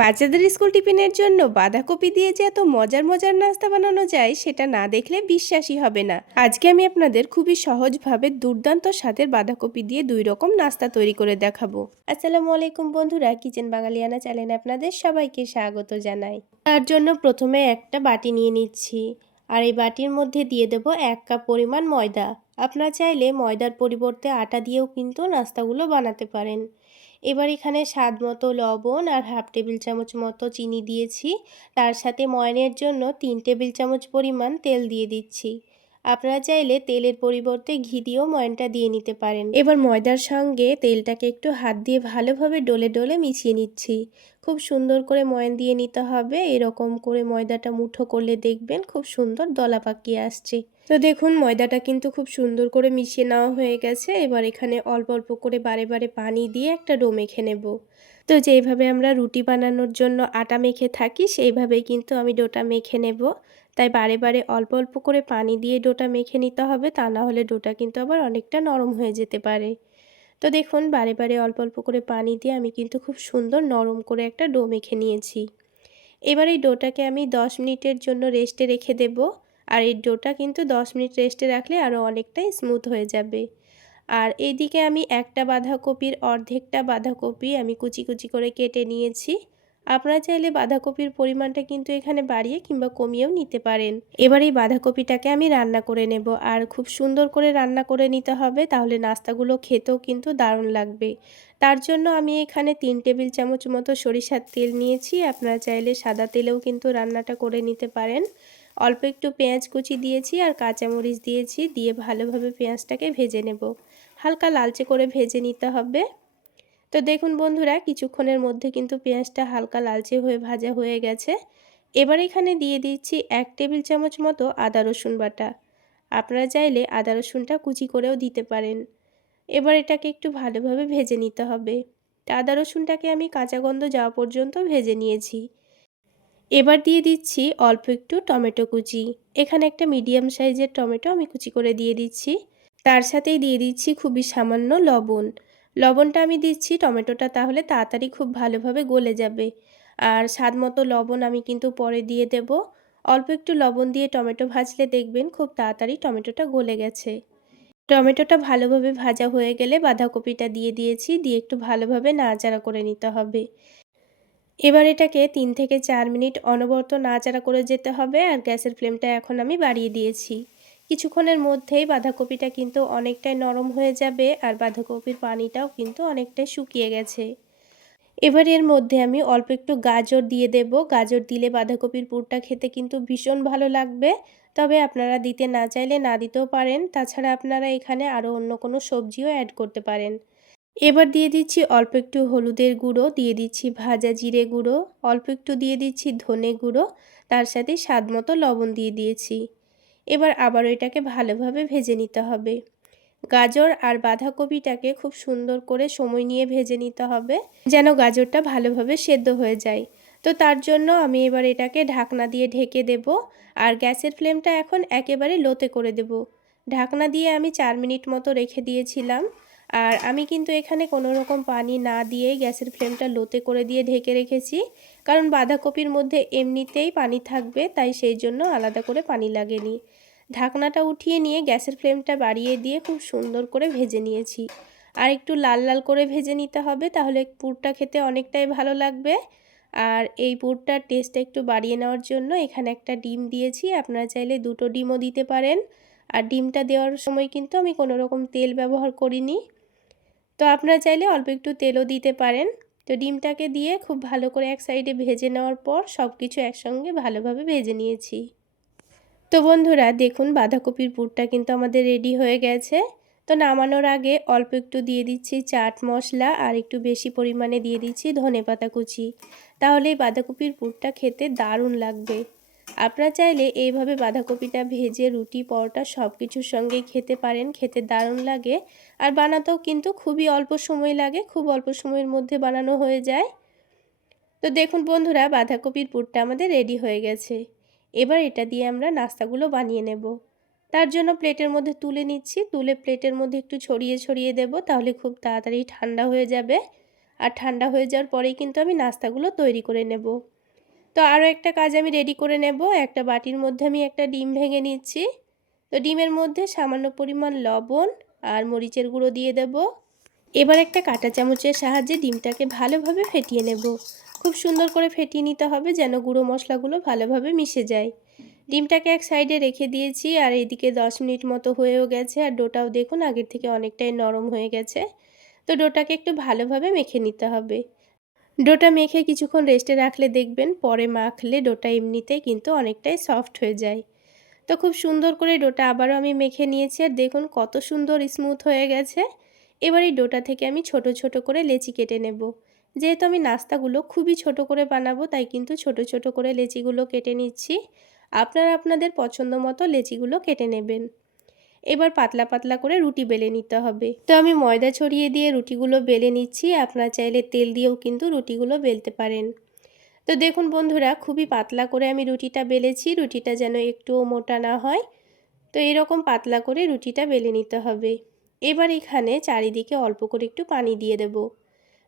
বাচ্চাদের স্কুল টিফিনের জন্য বাঁধাকপি দিয়ে যে এত মজার মজার নাস্তা বানানো যায়, সেটা না দেখলে বিশ্বাসই হবে না। আজকে আমি আপনাদের খুবই সহজভাবে দুর্দান্ত স্বাদের বাঁধাকপি দিয়ে দুই রকম নাস্তা তৈরি করে দেখাবো। আসসালামু আলাইকুম বন্ধুরা, কিচেন বাঙালিয়ানা চ্যানেলে আপনাদের সবাইকে স্বাগত জানাই। তার জন্য প্রথমে একটা বাটি নিয়ে নিচ্ছি। আর এই বাটির মধ্যে দিয়ে দেব এক কাপ পরিমাণ ময়দা। আপনারা চাইলে ময়দার পরিবর্তে আটা দিয়েও কিন্তু নাস্তাগুলো বানাতে পারেন। এবার এখানে স্বাদ মতো লবণ আর হাফ টেবিল চামচ মতো চিনি দিয়েছি। তার সাথে ময়নের জন্য তিন টেবিল চামচ পরিমাণ তেল দিয়ে দিচ্ছি। আপনারা চাইলে তেলের পরিবর্তে ঘি দিয়েও ময়নটা দিয়ে নিতে পারেন। এবার ময়দার সঙ্গে তেলটাকে একটু হাত দিয়ে ভালোভাবে ডলে ডলে মিশিয়ে নিচ্ছি। খুব সুন্দর করে ময়ন দিয়ে নিতে হবে। এরকম করে ময়দাটা মুঠো করলে দেখবেন খুব সুন্দর দলা পাকিয়ে আসছে। তো দেখুন, ময়দাটা কিন্তু খুব সুন্দর করে মিশিয়ে নেওয়া হয়ে গেছে। এবার এখানে অল্প অল্প করে বারে বারে পানি দিয়ে একটা ডো মেখে নেব। তো যেইভাবে আমরা রুটি বানানোর জন্য আটা মেখে থাকি, সেইভাবেই কিন্তু আমি ডোটা মেখে নেব। তাই বারে বারে অল্প অল্প করে পানি দিয়ে ডোটা মেখে নিতে হবে, তা না হলে ডোটা কিন্তু আবার অনেকটা নরম হয়ে যেতে পারে। তো দেখুন, বারে বারে অল্প অল্প করে পানি দিয়ে আমি কিন্তু খুব সুন্দর নরম করে একটা ডো মেখে নিয়েছি। এবার এই ডোটাকে আমি 10 মিনিটের জন্য রেস্টে রেখে দেব। আর এই ডোটা কিন্তু 10 মিনিট রেস্টে রাখলে আরও অনেকটাই স্মুথ হয়ে যাবে। আর এইদিকে আমি একটা বাঁধাকপির অর্ধেকটা বাঁধাকপি আমি কুচি কুচি করে কেটে নিয়েছি। আপনারা চাইলে বাঁধাকপির পরিমাণটা কিন্তু এখানে বাড়িয়ে কিংবা কমিয়েও নিতে পারেন। এবার এই বাঁধাকপিটাকে আমি রান্না করে নেব। আর খুব সুন্দর করে রান্না করে নিতে হবে, তাহলে নাস্তাগুলো খেতেও কিন্তু দারুণ লাগবে। তার জন্য আমি এখানে তিন টেবিল চামচ মতো সরিষার তেল নিয়েছি। আপনারা চাইলে সাদা তেলেও কিন্তু রান্নাটা করে নিতে পারেন। অল্প একটু পেঁয়াজ কুচি দিয়েছি আর কাঁচামরিচ দিয়েছি, দিয়ে ভালোভাবে পেঁয়াজটাকে ভেজে নেব। হালকা লালচে করে ভেজে নিতে হবে। তো দেখুন বন্ধুরা, কিছুক্ষণের মধ্যে কিন্তু পেঁয়াজটা হালকা লালচে হয়ে ভাজা হয়ে গেছে। এবার এখানে দিয়ে দিচ্ছি এক টেবিল চামচ মতো আদা রসুন বাটা। আপনারা চাইলে আদা রসুনটা কুচি করেও দিতে পারেন। এবার এটাকে একটু ভালোভাবে ভেজে নিতে হবে। আদা রসুনটাকে আমি কাঁচা গন্ধ যাওয়া পর্যন্ত ভেজে নিয়েছি। এবার দিয়ে দিচ্ছি অল্প একটু টমেটো কুচি। এখানে একটা মিডিয়াম সাইজের টমেটো আমি কুচি করে দিয়ে দিচ্ছি। তার সাথেই দিয়ে দিচ্ছি খুবই সামান্য লবণ। লবণটা আমি দিচ্ছি টমেটোটা তাহলে তাড়াতাড়ি খুব ভালোভাবে গলে যাবে। আর স্বাদ মতো লবণ আমি কিন্তু পরে দিয়ে দেব। অল্প একটু লবণ দিয়ে টমেটো ভাজলে দেখবেন খুব তাড়াতাড়ি টমেটোটা গলে গেছে। টমেটোটা ভালোভাবে ভাজা হয়ে গেলে বাঁধাকপিটা দিয়ে দিয়েছি, দিয়ে একটু ভালোভাবে নাড়াচাড়া করে নিতে হবে। এবার এটাকে তিন থেকে চার মিনিট অনবরত নাড়াচাড়া করে যেতে হবে আর গ্যাসের ফ্লেমটা এখন আমি বাড়িয়ে দিয়েছি। কিছুক্ষণের মধ্যেই বাঁধাকপিটা কিন্তু অনেকটাই নরম হয়ে যাবে আর বাঁধাকপির পানিটাও কিন্তু অনেকটাই শুকিয়ে গেছে। এবার এর মধ্যে আমি অল্প একটু গাজর দিয়ে দেব। গাজর দিলে বাঁধাকপির পুরটা খেতে কিন্তু ভীষণ ভালো লাগবে। তবে আপনারা দিতে না চাইলে না দিতেও পারেন। তাছাড়া আপনারা এখানে আরও অন্য কোনো সবজিও অ্যাড করতে পারেন। এবার দিয়ে দিচ্ছি অল্প একটু হলুদের গুঁড়ো, দিয়ে দিচ্ছি ভাজা জিরে গুঁড়ো, অল্প একটু দিয়ে দিচ্ছি ধনে গুঁড়ো, তার সাথে স্বাদ মতো লবণ দিয়ে দিয়েছি। এবার আবারও এটাকে ভালোভাবে ভেজে নিতে হবে। গাজর আর বাঁধাকপিটাকে খুব সুন্দর করে সময় নিয়ে ভেজে নিতে হবে, যেন গাজরটা ভালোভাবে সেদ্ধ হয়ে যায়। তো তার জন্য আমি এবার এটাকে ঢাকনা দিয়ে ঢেকে দেব আর গ্যাসের ফ্লেমটা এখন একেবারে লোতে করে দেব। ঢাকনা দিয়ে আমি চার মিনিট মতো রেখে দিয়েছিলাম। আর আমি কিন্তু এখানে কোনো রকম পানি না দিয়েই গ্যাসের ফ্লেমটা লোতে করে দিয়ে ঢেকে রেখেছি। কারণ বাঁধাকপির মধ্যে এমনিতেই পানি থাকবে, তাই সেই জন্য আলাদা করে পানি লাগেনি। ঢাকনাটা উঠিয়ে নিয়ে গ্যাসের ফ্লেমটা বাড়িয়ে দিয়ে খুব সুন্দর করে ভেজে নিয়েছি। আর একটু লাল লাল করে ভেজে নিতে হবে, তাহলে পুরটা খেতে অনেকটাই ভালো লাগবে। আর এই পুরটার টেস্টটা একটু বাড়িয়ে নেওয়ার জন্য এখানে একটা ডিম দিয়েছি, আপনারা চাইলে দুটো ডিমও দিতে পারেন। আর ডিমটা দেওয়ার সময় কিন্তু আমি কোনো রকম তেল ব্যবহার করিনি। তো আপনারা চাইলে অল্প একটু তেলও দিতে পারেন। তো ডিমটাকে দিয়ে খুব ভালো করে এক সাইডে ভেজে নেওয়ার পর সব কিছু একসঙ্গে ভালোভাবে ভেজে নিয়েছি। তো বন্ধুরা, দেখুন বাঁধাকপির পুরটা কিন্তু আমাদের রেডি হয়ে গেছে। তো নামানোর আগে অল্প একটু দিয়ে দিচ্ছি চাট মশলা আর একটু বেশি পরিমাণে দিয়ে দিচ্ছি ধনে পাতা কুচি। তাহলে এই বাঁধাকপির পুরটা খেতে দারুণ লাগবে। আপনারা চাইলে এইভাবে বাঁধাকপিটা ভেজে, রুটি, পরোটা সব কিছুর সঙ্গেই খেতে পারেন। খেতে দারুণ লাগে। আর বানাতেও কিন্তু খুবই অল্প সময় লাগে, খুব অল্প সময়ের মধ্যে বানানো হয়ে যায়। তো দেখুন বন্ধুরা, বাঁধাকপির পুরটা আমাদের রেডি হয়ে গেছে। এবার এটা দিয়ে আমরা নাস্তাগুলো বানিয়ে নেব। তার জন্য প্লেটের মধ্যে তুলে নিচ্ছি। তুলে প্লেটের মধ্যে একটু ছড়িয়ে ছড়িয়ে দেব, তাহলে খুব তাড়াতাড়ি ঠান্ডা হয়ে যাবে। আর ঠান্ডা হয়ে যাওয়ার পরেই কিন্তু আমি নাস্তাগুলো তৈরি করে নেব। তো আরও একটা কাজ আমি রেডি করে নেব। একটা বাটির মধ্যে আমি একটা ডিম ভেঙে নিচ্ছি। তো ডিমের মধ্যে সামান্য পরিমাণ লবণ আর মরিচের গুঁড়ো দিয়ে দেব। এবার একটা কাঁটা চামচের সাহায্যে ডিমটাকে ভালোভাবে ফেটিয়ে নেব। খুব সুন্দর করে ফেটিয়ে নিতে হবে যেন গুঁড়ো মশলাগুলো ভালোভাবে মিশে যায়। ডিমটাকে এক সাইডে রেখে দিয়েছি আর এদিকে দশ মিনিট মতো হয়েও গেছে আর ডোটাও দেখুন আগের থেকে অনেকটাই নরম হয়ে গেছে। তো ডোটাকে একটু ভালোভাবে মেখে নিতে হবে। ডোটা মেখে কিছুক্ষণ রেস্টে রাখলে দেখবেন পরে মাখলে ডোটা এমনিতেই কিন্তু অনেকটাই সফট হয়ে যায়। তো খুব সুন্দর করে ডোটা আবারও আমি মেখে নিয়েছি আর দেখুন কত সুন্দর স্মুথ হয়ে গেছে। এবার এই ডোটা থেকে আমি ছোট ছোট করে লেচি কেটে নেব। যেহেতু আমি নাস্তাগুলো খুবই ছোট করে বানাবো, তাই কিন্তু ছোট ছোট করে লেচিগুলো কেটে নিচ্ছি। আপনারা আপনাদের পছন্দ মতো লেচিগুলো কেটে নেবেন। এবার পাতলা পাতলা করে রুটি বেলে নিতে হবে। তো আমি ময়দা ছড়িয়ে দিয়ে রুটিগুলো বেলে নিচ্ছি, আপনারা চাইলে তেল দিয়েও কিন্তু রুটিগুলো বেলতে পারেন। তো দেখুন বন্ধুরা, খুবই পাতলা করে আমি রুটিটা বেলেছি, রুটিটা যেন একটুও মোটা না হয়। তো এরকম পাতলা করে রুটিটা বেলে নিতে হবে। এবার এখানে চারিদিকে অল্প করে একটু পানি দিয়ে দেব।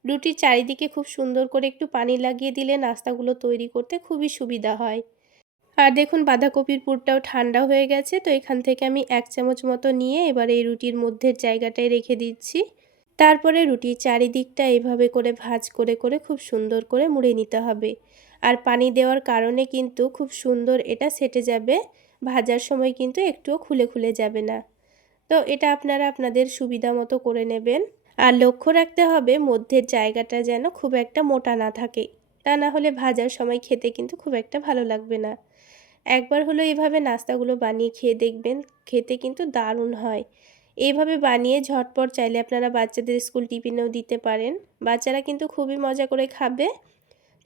রুটির চারিদিকে খুব সুন্দর করে একটু পানি লাগিয়ে দিলে নাস্তাগুলো তৈরি করতে খুবই সুবিধা হয়। আর দেখুন বাঁধাকপির পুরটাও ঠান্ডা হয়ে গেছে, তো এখান থেকে আমি এক চামচ মতো নিয়ে এবার এই রুটির মধ্যে জায়গাটায় রেখে দিচ্ছি। তারপরে রুটির চারিদিকটা এইভাবে করে ভাজ করে করে খুব সুন্দর করে মুড়ে নিতে হবে। আর পানি দেওয়ার কারণে কিন্তু খুব সুন্দর এটা সেটে যাবে, ভাজার সময় কিন্তু একটুও খুলে খুলে যাবে না। তো এটা আপনারা আপনাদের সুবিধা মতো করে নেবেন। আর লক্ষ্য রাখতে হবে মধ্যের জায়গাটা যেন খুব একটা মোটা না থাকে, তা না হলে ভাজার সময় খেতে কিন্তু খুব একটা ভালো লাগবে না। একবার হলো এভাবে নাস্তাগুলো বানিয়ে খেয়ে দেখবেন, খেতে কিন্তু দারুণ হয়। এইভাবে বানিয়ে ঝটপট চাইলে আপনারা বাচ্চাদের স্কুল টিফিনেও দিতে পারেন। বাচ্চারা কিন্তু খুবই মজা করে খাবে।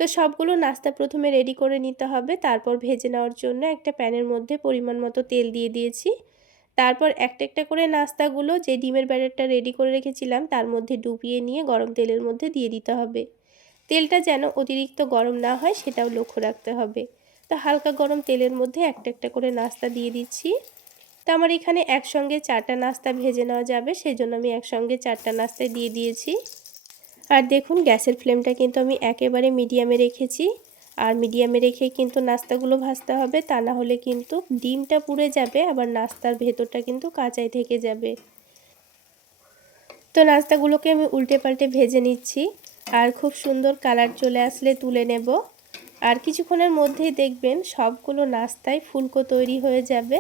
তো সবগুলো নাস্তা প্রথমে রেডি করে নিতে হবে। তারপর ভেজে নেওয়ার জন্য একটা প্যানের মধ্যে পরিমাণ মতো তেল দিয়ে দিয়েছি। তারপর একটা একটা করে নাস্তাগুলো যে ডিমের ব্যাটারটা রেডি করে রেখেছিলাম, তার মধ্যে ডুবিয়ে নিয়ে গরম তেলের মধ্যে দিয়ে দিতে হবে। তেলটা যেন অতিরিক্ত গরম না হয়, সেটাও লক্ষ্য রাখতে হবে। তো হালকা গরম তেলের মধ্যে একটা একটা করে নাস্তা দিয়ে দিচ্ছি। তো আমার এখানে একসঙ্গে চারটা নাস্তা ভেজে নেওয়া যাবে সেই জন্য আমি একসঙ্গে চারটা নাস্তা দিয়ে দিয়েছি। আর দেখুন, গ্যাসের ফ্লেমটা কিন্তু আমি একেবারে মিডিয়ামে রেখেছি। আর মিডিয়ামে রেখে কিন্তু নাস্তাগুলো ভাজতে হবে, তা না হলে কিন্তু ডিমটা পুড়ে যাবে, আবার নাস্তার ভেতরটা কিন্তু কাঁচাই থেকে যাবে। তো নাস্তাগুলোকে আমি উল্টে পাল্টে ভেজে নিচ্ছি। আর খুব সুন্দর কালার চলে আসলে তুলে নেব। আর কিছুক্ষণের মধ্যেই দেখবেন সবগুলো নাস্তায় ফুলকো তৈরি হয়ে যাবে।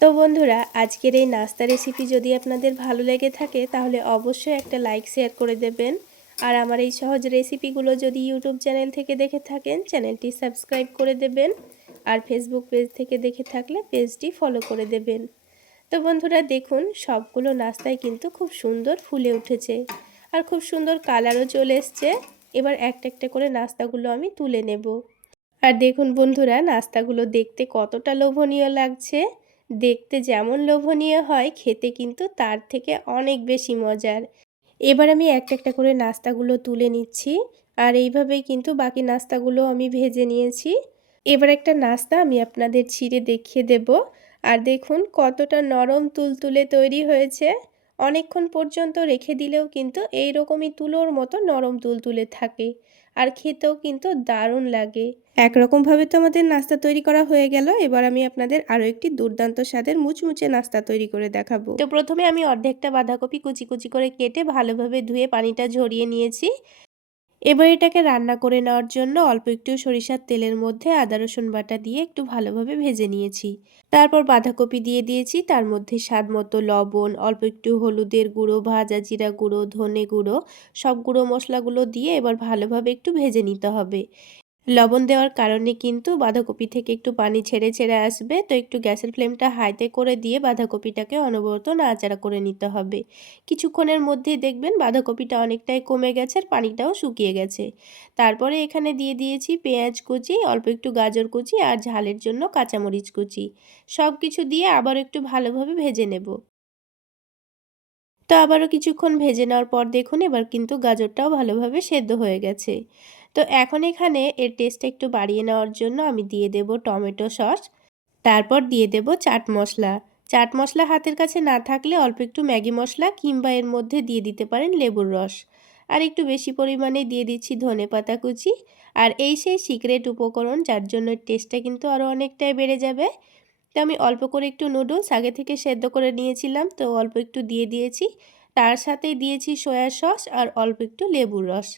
তো বন্ধুরা, আজকের এই নাস্তা রেসিপি যদি আপনাদের ভালো লেগে থাকে, তাহলে অবশ্যই একটা লাইক শেয়ার করে দেবেন। আর আমার এই সহজ রেসিপিগুলো যদি ইউটিউব চ্যানেল থেকে দেখে থাকেন চ্যানেলটি সাবস্ক্রাইব করে দেবেন। আর ফেসবুক পেজ থেকে দেখে থাকলে পেজটি ফলো করে দেবেন। তো বন্ধুরা, দেখুন, সবগুলো নাস্তায় কিন্তু খুব সুন্দর ফুলে উঠেছে। আর খুব সুন্দর কালারও চলে এসছে। এবার একটা একটা করে নাস্তাগুলো আমি তুলে নেব। আর দেখুন বন্ধুরা, নাস্তাগুলো দেখতে কতটা লোভনীয় লাগছে। দেখতে যেমন লোভনীয় হয়, খেতে কিন্তু তার থেকে অনেক বেশি মজার। এবার আমি একটা একটা করে নাস্তাগুলো তুলে নিচ্ছি। আর এইভাবেই কিন্তু বাকি নাস্তাগুলো আমি ভেজে নিয়েছি। এবার একটা নাস্তা আমি আপনাদের ছিঁড়ে দেখিয়ে দেব। আর দেখুন কতটা নরম তুলতুলে তৈরি হয়েছে। অনেকক্ষণ পর্যন্ত রেখে দিলেও কিন্তু এই রকমই তুলোর মতো নরম তুলতুলে থাকে। আর খেতেও কিন্তু দারুণ লাগে। একরকমভাবে তো আমাদের নাস্তা তৈরি করা হয়ে গেল। এবার আমি আপনাদের আরও একটি দুর্দান্ত স্বাদের মুচমুচে নাস্তা তৈরি করে দেখাবো। তো প্রথমে আমি অর্ধেকটা বাঁধাকপি কুচি কুচি করে কেটে ভালোভাবে ধুয়ে পানিটা ঝরিয়ে নিয়েছি। এবার এটাকে রান্না করে নেওয়ার জন্য অল্প একটু সরিষার তেলের মধ্যে আদা, রসুন বাটা দিয়ে একটু ভালোভাবে ভেজে নিয়েছি। তারপর বাঁধাকপি দিয়ে দিয়েছি, তার মধ্যে স্বাদ মতো লবণ, অল্প একটু হলুদের গুঁড়ো, ভাজা জিরা গুঁড়ো, ধনে গুঁড়ো, সব গুঁড়ো মশলাগুলো দিয়ে এবার ভালোভাবে একটু ভেজে নিতে হবে। লবণ দেওয়ার কারণে কিন্তু বাঁধাকপি থেকে একটু পানি ছেড়ে ছেড়ে আসবে। তো একটু গ্যাসের ফ্লেমটা হাইতে করে দিয়ে বাঁধাকপিটাকে অনবরত নাড়াচাড়া করে নিতে হবে। কিছুক্ষণের মধ্যেই দেখবেন বাঁধাকপিটা অনেকটাই কমে গেছে আর পানিটাও শুকিয়ে গেছে। তারপরে এখানে দিয়ে দিয়েছি পেঁয়াজ কুচি, অল্প একটু গাজর কুচি আর ঝালের জন্য কাঁচামরিচ কুচি। সব কিছু দিয়ে আবার একটু ভালোভাবে ভেজে নেব। তো আবারও কিছুক্ষণ ভেজে নেওয়ার পর দেখুন এবার কিন্তু গাজরটাও ভালোভাবে সেদ্ধ হয়ে গেছে। তো এখন এখানে এর টেস্টটা একটু বাড়িয়ে নেওয়ার জন্য আমি দিয়ে দেব টমেটো সস, তারপর দিয়ে দেব চাট মশলা। চাট মশলা হাতের কাছে না থাকলে অল্প একটু ম্যাগি মশলা কিংবা এর মধ্যে দিয়ে দিতে পারেন লেবুর রস। আর একটু বেশি পরিমাণে দিয়ে দিচ্ছি ধনে পাতা কুচি। আর এই সেই সিক্রেট উপকরণ যার জন্য টেস্টটা কিন্তু আরও অনেকটাই বেড়ে যাবে। তো আমি অল্প করে একটু নুডলস আগে থেকে সেদ্ধ করে নিয়েছিলাম, তো অল্প একটু দিয়ে দিয়েছি। তার সাথে দিয়েছি সয়া সস আর অল্প একটু লেবুর রস।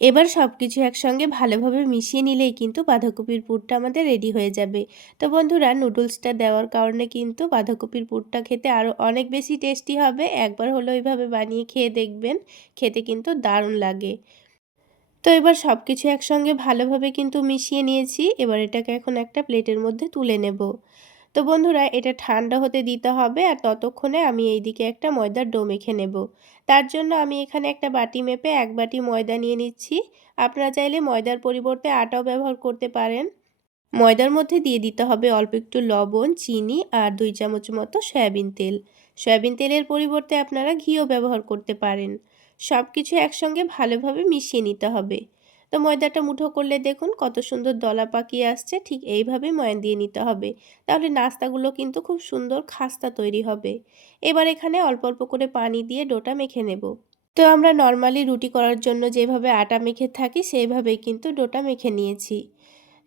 এবার সব কিছু একসঙ্গে ভালোভাবে মিশিয়ে নিলেই কিন্তু বাঁধাকপির পুরটা আমাদের রেডি হয়ে যাবে। তো বন্ধুরা নুডলসটা দেওয়ার কারণে কিন্তু বাঁধাকপির পুরটা খেতে আরও অনেক বেশি টেস্টি হবে। একবার হলো ওইভাবে বানিয়ে খেয়ে দেখবেন, খেতে কিন্তু দারুণ লাগে। তো এবার সব কিছু একসঙ্গে ভালোভাবে কিন্তু মিশিয়ে নিয়েছি। এবার এটাকে এখন একটা প্লেটের মধ্যে তুলে নেব। তো বন্ধুরা, এটা ঠান্ডা হতে দিতে হবে আর ততক্ষণে আমি এই দিকে একটা ময়দার ডো মেখে নেব। তার জন্য আমি এখানে একটা বাটি মেপে এক বাটি ময়দা নিয়ে নিচ্ছি। আপনারা চাইলে ময়দার পরিবর্তে আটাও ব্যবহার করতে পারেন। ময়দার মধ্যে দিয়ে দিতে হবে অল্প একটু লবণ, চিনি আর দুই চামচ মতো সয়াবিন তেল। সয়াবিন তেলের পরিবর্তে আপনারা ঘিও ব্যবহার করতে পারেন। সব কিছু একসঙ্গে ভালোভাবে মিশিয়ে নিতে হবে। তো ময়দাটা মুঠো করলে দেখুন কত সুন্দর দলা পাকিয়ে আসছে, ঠিক এইভাবেই ময়ান দিয়ে নিতে হবে। তাহলে নাস্তাগুলো কিন্তু খুব সুন্দর খাস্তা তৈরি হবে। এবার এখানে অল্প অল্প করে পানি দিয়ে ডোটা মেখে নেব। তো আমরা নর্মালি রুটি করার জন্য যেভাবে আটা মেখে থাকি সেইভাবেই কিন্তু ডোটা মেখে নিয়েছি।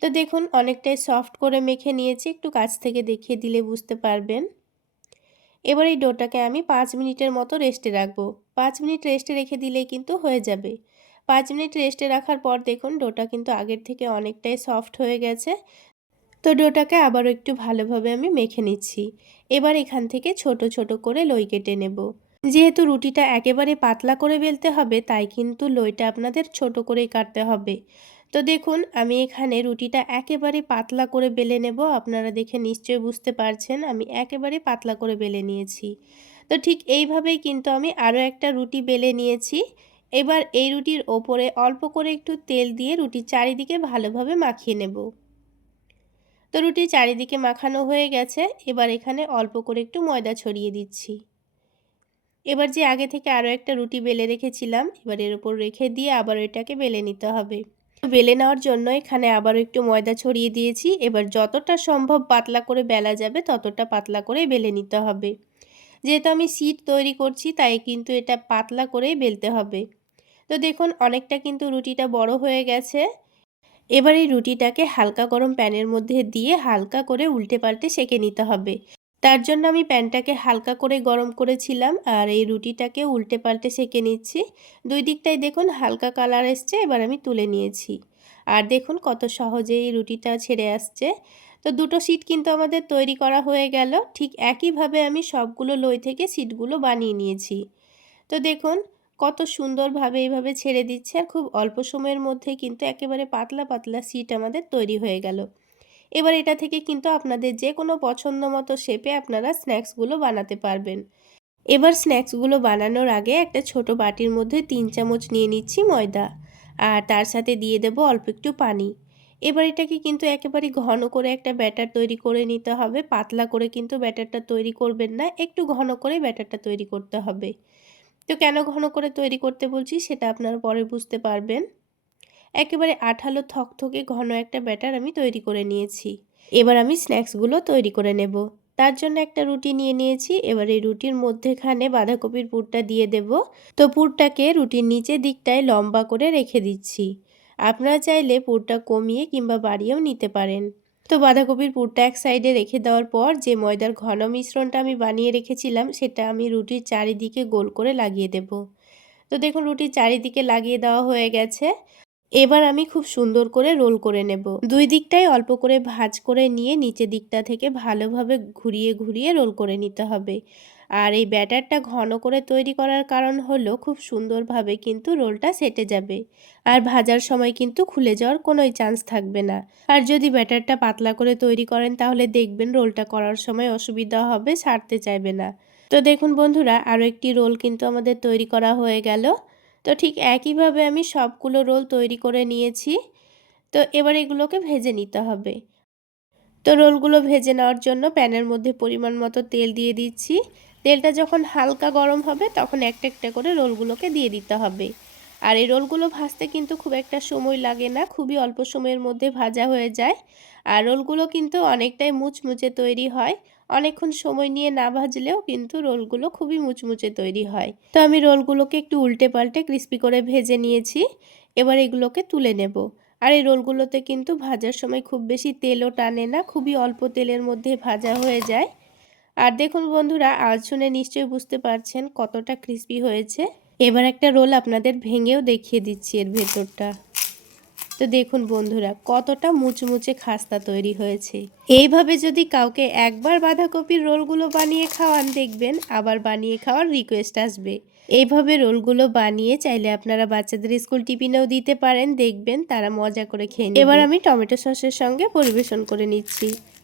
তো দেখুন অনেকটাই সফট করে মেখে নিয়েছি, একটু কাছ থেকে দেখিয়ে দিলে বুঝতে পারবেন। এবার এই ডোটাকে আমি পাঁচ মিনিটের মতো রেস্টে রাখব। পাঁচ মিনিট রেস্টে রেখে দিলেই কিন্তু হয়ে যাবে। পাঁচ মিনিট রেস্টে রাখার পর দেখুন ডোটা কিন্তু আগের থেকে অনেকটাই সফট হয়ে গেছে। তো ডোটাকে আবারও একটু ভালোভাবে আমি মেখে নিচ্ছি। এবার এখান থেকে ছোট ছোট করে লই কেটে নেব। যেহেতু রুটিটা একেবারে পাতলা করে বেলতে হবে, তাই কিন্তু লইটা আপনাদের ছোট করেই কাটতে হবে। তো দেখুন, আমি এখানে রুটিটা একেবারে পাতলা করে বেলে নেব। আপনারা দেখে নিশ্চয়ই বুঝতে পারছেন, আমি একেবারে পাতলা করে বেলে নিয়েছি। তো ঠিক এইভাবেই কিন্তু আমি আরও একটা রুটি বেলে নিয়েছি। এবার এই রুটির ওপরে অল্প করে একটু তেল দিয়ে রুটির চারিদিকে ভালোভাবে মাখিয়ে নেব। তো রুটি চারিদিকে মাখানো হয়ে গেছে, এবার এখানে অল্প করে একটু ময়দা ছড়িয়ে দিচ্ছি। এবার যে আগে থেকে আরও একটা রুটি বেলে রেখেছিলাম, এবার এর ওপর রেখে দিয়ে আবার এটাকে বেলে নিতে হবে। বেলে নেওয়ার জন্য এখানে আবারও একটু ময়দা ছড়িয়ে দিয়েছি, এবার যতটা সম্ভব পাতলা করে বেলা যাবে ততটা পাতলা করে বেলে নিতে হবে। যেহেতু আমি সিট তৈরি করছি, তাই কিন্তু এটা পাতলা করেই বেলতে হবে। তো দেখুন, অনেকটা কিন্তু রুটিটা বড় হয়ে গেছে। এবার এই রুটিটাকে হালকা গরম প্যানের মধ্যে দিয়ে হালকা করে উল্টে পাল্টে সেঁকে নিতে হবে। তার জন্য আমি প্যানটাকে হালকা করে গরম করেছিলাম আর এই রুটিটাকে উল্টে পাল্টে সেঁকে নিচ্ছি। দুই দিকটাই দেখুন হালকা কালার এসছে, এবার আমি তুলে নিয়েছি। আর দেখুন কত সহজে এই রুটিটা ছেড়ে আসছে। তো দুটো সিট কিন্তু আমাদের তৈরি করা হয়ে গেল। ঠিক একইভাবে আমি সবগুলো লই থেকে সিটগুলো বানিয়ে নিয়েছি। তো দেখুন কত সুন্দরভাবে এইভাবে ছেড়ে দিচ্ছে আর খুব অল্প সময়ের মধ্যে কিন্তু একেবারে পাতলা পাতলা সিট আমাদের তৈরি হয়ে গেল। এবার এটা থেকে কিন্তু আপনাদের যে কোনো পছন্দ মতো শেপে আপনারা স্ন্যাক্সগুলো বানাতে পারবেন। এবার স্ন্যাক্সগুলো বানানোর আগে একটা ছোট বাটির মধ্যে তিন চামচ নিয়ে নিচ্ছি ময়দা আর তার সাথে দিয়ে দেব অল্প একটু পানি। এবার এটাকে কিন্তু একেবারে ঘন করে একটা ব্যাটার তৈরি করে নিতে হবে। পাতলা করে কিন্তু ব্যাটারটা তৈরি করবেন না, একটু ঘন করে ব্যাটারটা তৈরি করতে হবে। তো কেন ঘন করে তৈরি করতে বলছি সেটা আপনারা পরে বুঝতে পারবেন। একেবারে আঠালো থকথকে ঘন একটা ব্যাটার আমি তৈরি করে নিয়েছি। এবার আমি স্ন্যাক্সগুলো তৈরি করে নেব। তার জন্য একটা রুটি নিয়ে নিয়েছি। এবার এই রুটির মধ্যেখানে বাঁধাকপির পুরটা দিয়ে দেব। তো পুরটাকে রুটির নিচে দিকটায় লম্বা করে রেখে দিচ্ছি। আপনারা চাইলে পুরটা কমিয়ে কিংবা বাড়িয়েও নিতে পারেন। তো বাঁধাকপির পুরটা এক সাইডে রেখে দেওয়ার পর যে ময়দার ঘন মিশ্রণটা আমি বানিয়ে রেখেছিলাম, সেটা আমি রুটির চারিদিকে গোল করে লাগিয়ে দেব। তো দেখুন, রুটির চারিদিকে লাগিয়ে দেওয়া হয়ে গেছে। এবার আমি খুব সুন্দর করে রোল করে নেব। দুই দিকটাই অল্প করে ভাজ করে নিয়ে নিচে দিকটা থেকে ভালোভাবে ঘুরিয়ে ঘুরিয়ে রোল করে নিতে হবে। আর এই ব্যাটারটা ঘন করে তৈরি করার কারণ হলো খুব সুন্দরভাবে কিন্তু রোলটা সেটে যাবে। আর ভাজার সময় কিন্তু খুলে যাওয়ার কোনোই চান্স থাকবে না। আর যদি ব্যাটারটা পাতলা করে তৈরি করেন, তাহলে দেখবেন রোলটা করার সময় অসুবিধা হবে, ছাড়তে চাইবে না। তো দেখুন বন্ধুরা, আরও একটি রোল কিন্তু আমাদের তৈরি করা হয়ে গেল। তো ঠিক একইভাবে আমি সবগুলো রোল তৈরি করে নিয়েছি। তো এবার এগুলোকে ভেজে নিতে হবে। তো রোলগুলো ভেজে নেওয়ার জন্য প্যানের মধ্যে পরিমাণ মতো তেল দিয়ে দিচ্ছি। তেলটা যখন হালকা গরম হবে, তখন একটা একটা করে রোলগুলোকে দিয়ে দিতে হবে। আর এই রোলগুলো ভাজতে কিন্তু খুব একটা সময় লাগে না, খুবই অল্প সময়ের মধ্যে ভাজা হয়ে যায়। আর রোলগুলো কিন্তু অনেকটাই মুচমুচে তৈরি হয়। অনেকক্ষণ সময় নিয়ে না ভাজলেও কিন্তু রোলগুলো খুবই মুচমুচে তৈরি হয়। তো আমি রোলগুলোকে একটু উল্টে পাল্টে ক্রিস্পি করে ভেজে নিয়েছি। এবার এগুলোকে তুলে নেব। আর এই রোলগুলোতে কিন্তু ভাজার সময় খুব বেশি তেলও টানে না, খুবই অল্প তেলের মধ্যে ভাজা হয়ে যায়। আর দেখুন বন্ধুরা, আজ শুনে নিশ্চয়ই বুঝতে পারছেন কতটা ক্রিস্পি হয়েছে। এবার একটা রোল আপনাদের ভেঙেও দেখিয়ে দিচ্ছি এর ভেতরটা। তো দেখুন বন্ধুরা, কতটা মুচমুচে খাস্তা তৈরি হয়েছে। এইভাবে যদি কাউকে একবার বাঁধাকপির রোলগুলো বানিয়ে খাওয়ান দেখবেন, আবার বানিয়ে খাওয়ার রিকোয়েস্ট আসবে। এইভাবে রোলগুলো বানিয়ে চাইলে আপনারা বাচ্চাদের স্কুল টিফিনেও দিতে পারেন, দেখবেন তারা মজা করে খেয়ে এবার আমি টমেটো সসের সঙ্গে পরিবেশন করে নিচ্ছি।